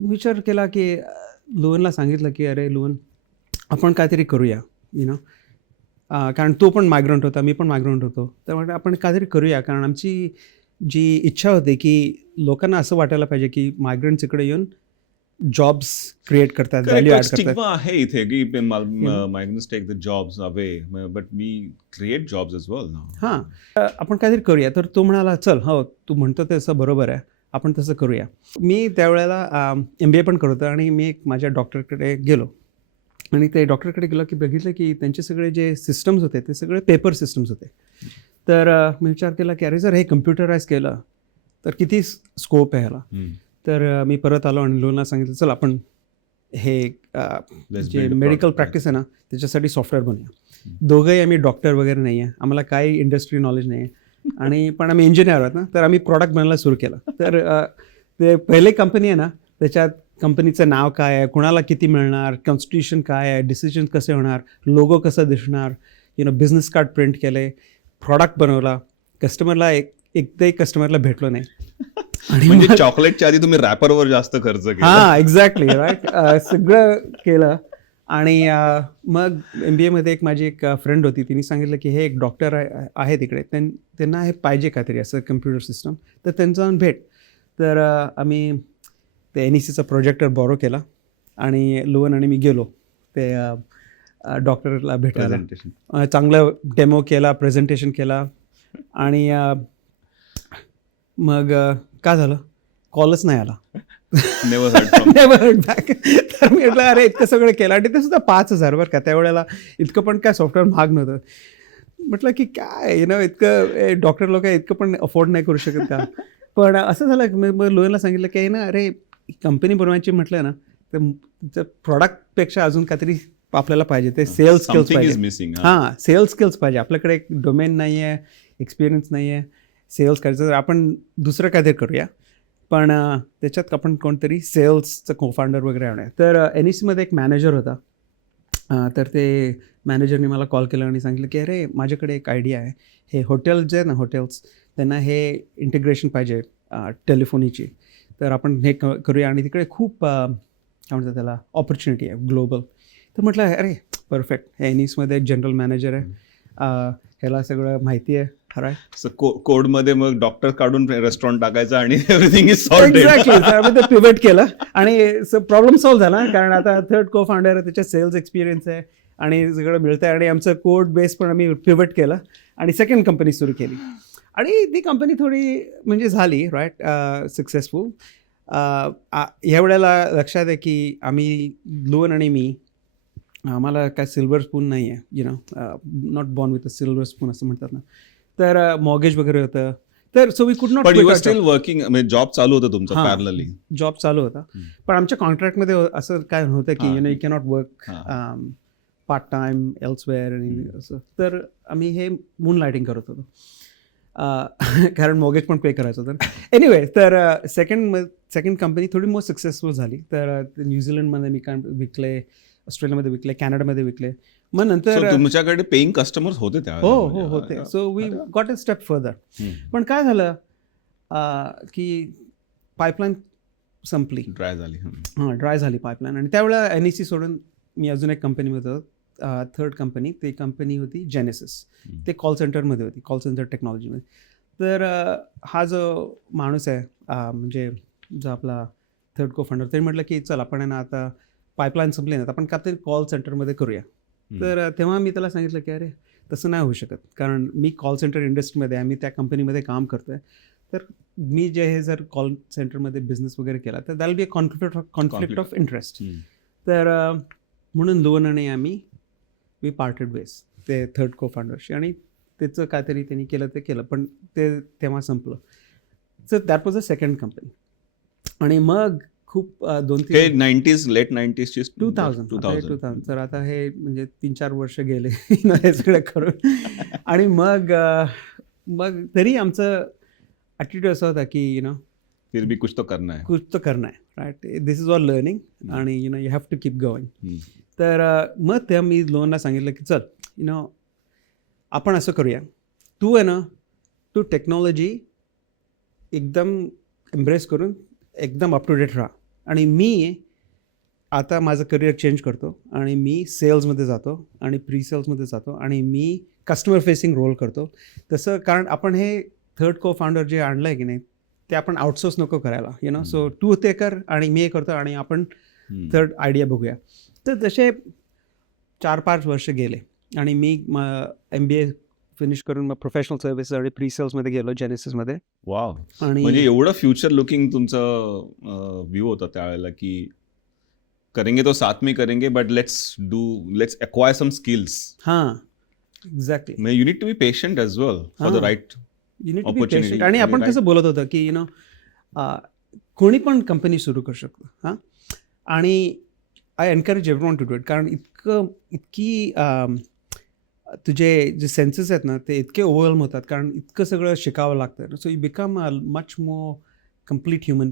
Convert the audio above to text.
विचार केला की लुवनला सांगितलं की अरे लुवन आपण काहीतरी करूया कारण तो पण मायग्रंट होता, मी पण मायग्रंट होतो. त्यामुळे आपण काहीतरी करूया, कारण आमची जी इच्छा होती की लोकांना असं वाटायला पाहिजे की मायग्रंट्स इकडे येऊन जॉब्स क्रिएट करतात, व्हॅल्यू ॲड करतात. स्टिग्मा आहे इथे की migrants take the jobs away, but we create jobs as well. हां, आपण काहीतरी करूया. तर तो म्हणाला, चल हो तू म्हणतो तसं बरोबर आहे, आपण तसं करूया. मी त्यावेळेला MBA पण करत होतो आणि मी एक माझ्या डॉक्टरकडे गेलो आणि ते डॉक्टरकडे गेलो की बघितलं की त्यांचे सगळे जे सिस्टम्स होते ते सगळे पेपर सिस्टम्स होते. तर मी विचार केला की अरे जर हे कम्प्युटराईज केलं तर किती स्कोप आहे ह्याला. तर मी परत आलो आणि लोनला सांगितलं, चल आपण हे जे मेडिकल प्रॅक्टिस आहे ना त्याच्यासाठी सॉफ्टवेअर बनवूया. दोघंही आम्ही डॉक्टर वगैरे नाही आहे, आम्हाला काही इंडस्ट्री नॉलेज नाही आहे आणि पण आम्ही इंजिनियर आहोत ना, तर आम्ही प्रॉडक्ट बनायला सुरू केलं. तर ते पहिले कंपनी आहे ना, त्याच्यात कंपनीचं नाव काय आहे, कुणाला किती मिळणार, कॉन्स्टिट्यूशन काय आहे, डिसिजन कसे होणार, लोगो कसं दिसणार, बिझनेस कार्ड प्रिंट केले, प्रॉडक्ट बनवला. कस्टमरला एकदाही कस्टमरला भेटलो नाही. आणि म्हणजे चॉकलेटच्या आधी तुम्ही रॅपरवर जास्त खर्च केला. हां, एक्झॅक्टली राईट. सगळं केलं आणि मग MBA मध्ये माझी एक फ्रेंड होती, तिने सांगितलं की हे एक डॉक्टर आहे तिकडे, त्यांना हे पाहिजे काहीतरी असं कम्प्युटर सिस्टम, तर त्यांचं जाऊन भेट. तर आम्ही ते NECचा प्रोजेक्टर बॉरो केला आणि लुवन आणि मी गेलो ते डॉक्टरला भेटायला. चांगलं डेमो केला, प्रेझेंटेशन केला आणि मग काय झालं, कॉलच नाही आला. Never never back. तर मी म्हटलं अरे इतकं सगळं केलं आणि ते सुद्धा 5,000 बरं का, त्यावेळेला इतकं पण काय सॉफ्टवेअर महाग नव्हतं. म्हटलं की काय इतकं डॉक्टर लोक इतकं पण अफोर्ड नाही करू शकत का. पण असं झालं मग लोनला सांगितलं की ना अरे कंपनी बनवायची म्हटलं ना तर प्रॉडक्टपेक्षा अजून काहीतरी आपल्याला पाहिजे, ते सेल्स स्किल्स पाहिजे. हां, सेल्स स्किल्स पाहिजे. आपल्याकडे एक डोमेन नाही आहे, एक्सपिरियन्स नाही आहे सेल्स करायचं, तर आपण दुसरं काहीतरी करूया. पण त्याच्यात आपण कोणतरी सेल्सचं कोफाउंडर वगैरे आणूया. तर NECमध्ये एक मॅनेजर होता. तर ते मॅनेजरने मला कॉल केला आणि सांगितलं की अरे माझ्याकडे एक आयडिया आहे, हे हॉटेल जे आहे ना हॉटेल्स, त्यांना हे इंटिग्रेशन पाहिजे टेलिफोनीची, तर आपण हे करूया आणि तिकडे खूप काय म्हणतात त्याला ऑपॉर्च्युनिटी आहे ग्लोबल. तर म्हटलं अरे परफेक्ट, हे NECमध्ये एक जनरल मॅनेजर आहे, ह्याला सगळं माहिती आहे. कोडमध्ये मग डॉक्टर काढून रेस्टॉरंट टाकायचं आणि एव्हरीथिंग इज सॉल्व्ड. एक्झॅक्टली. तर आम्ही ते पिव्हट केलं आणि प्रॉब्लेम सॉल्व्ह झाला, कारण आता थर्ड को फाउंडर आहे, त्याच्यात सेल्स एक्सपिरियन्स आहे आणि सगळं मिळतं आहे आणि आमचं कोड बेस पण आम्ही पिव्हट केलं आणि सेकंड कंपनी सुरू केली आणि ती कंपनी थोडी म्हणजे झाली राईट सक्सेसफुल. ह्या वेळेला लक्षात आहे की आम्ही लुवन आणि मी, आम्हाला काय सिल्वर स्पून नाही आहे, not born with a silver spoon असं म्हणतात ना. तर मॉर्गेज वगैरे होतं, तर सो वी कुड not. But you were steel working, म्हणजे जॉब चालू होतं तुमचं पॅरलली? जॉब चालू होता, पण आमच्या कॉन्ट्रॅक्टमध्ये असं काय होतं की you cannot work part time elsewhere आणि असं. तर आम्ही हे मून लाईटिंग करत होतो कारण मॉर्गेज पण पे करायचं होतं. एनिवे, तर सेकंड कंपनी थोडी मोर सक्सेसफुल झाली. तर न्यूझीलंडमध्ये मी काय विकले, ऑस्ट्रेलियामध्ये विकले, कॅनडामध्ये विकले. मग नंतर तुमच्याकडे पेइंग कस्टमर्स होते त्या? हो होते. So we got a step further. पण काय झालं की पाईपलाईन संपली, ड्राय झाली. ड्राय झाली पाईपलाईन. आणि त्यावेळेला NEC सोडून मी अजून एक कंपनीमध्ये होतो, थर्ड कंपनी. ती कंपनी होती जेनेसिस. ते कॉल सेंटरमध्ये होती, कॉल सेंटर टेक्नॉलॉजीमध्ये. तर हा जो माणूस आहे म्हणजे जो आपला थर्ड को फाउंडर, ते म्हटलं की चल आपण ना आता पाईपलाईन संपली ना, आपण काहीतरी कॉल सेंटरमध्ये करूया. तर तेव्हा मी त्याला सांगितलं की अरे तसं नाही होऊ शकत, कारण मी कॉल सेंटर इंडस्ट्रीमध्ये आहे, मी त्या कंपनीमध्ये काम करतो आहे. तर मी जे हे जर कॉल सेंटरमध्ये बिझनेस वगैरे केला तर that will be a conflict of interest. तर म्हणून लुवन आणि आम्ही वी पार्टेड वेज ते थर्ड को फाउंडरशी, आणि त्याचं काहीतरी त्यांनी केलं ते केलं, पण ते तेव्हा संपलं. So that was a second company. आणि मग खूप 2-3 90s, लेट 90s, 2000. तर आता हे म्हणजे 3-4 वर्ष गेले हे सगळं करून. आणि मग तरी आमचं ॲटिट्यूड असं होता की फिर भी कुछ तो करना है, right. This is all learning आणि you have to keep going. तर मग तेव्हा मी लोनला सांगितलं की चल आपण असं करूया, तू आहे ना तू टेक्नॉलॉजी एकदम एम्ब्रेस करून एकदम अप टू डेट राहा आणि मी आता माझं करिअर चेंज करतो आणि मी सेल्समध्ये जातो आणि प्री सेल्समध्ये जातो आणि मी कस्टमर फेसिंग रोल करतो. तसं कारण आपण हे थर्ड को फाउंडर जे आणलं आहे की नाही ते आपण आउटसोर्स नको करायला सो तू ते कर आणि मी हे करतो आणि आपण थर्ड आयडिया बघूया. तर तसे 4-5 वर्ष गेले आणि मी MBA फिनिश करून मग प्रोफेशनल सर्व्हिसेस आणि प्री सेल्समध्ये गेलो जेनेसिसमध्ये. वाव. आणि म्हणजे एवढं फ्युचर लुकिंग तुमचं व्ह्यू होता त्यावेळेला की करेंगे तो साथ में करेंगे but let's acquire some skills. हां एक्झॅक्टली. म्हणजे you need to be patient as well for the right you need to be opportunity. Patient. आणि आपण कसं बोलत होतं की कोणी पण कंपनी सुरू करू शकतो. हां आणि I encourage everyone to do it. कारण इतकी तुझे जे सेन्सेस आहेत ना ते इतके ओव्हरवेल्म होतात कारण इतकं सगळं शिकावं लागतं. So you become a much more complete human.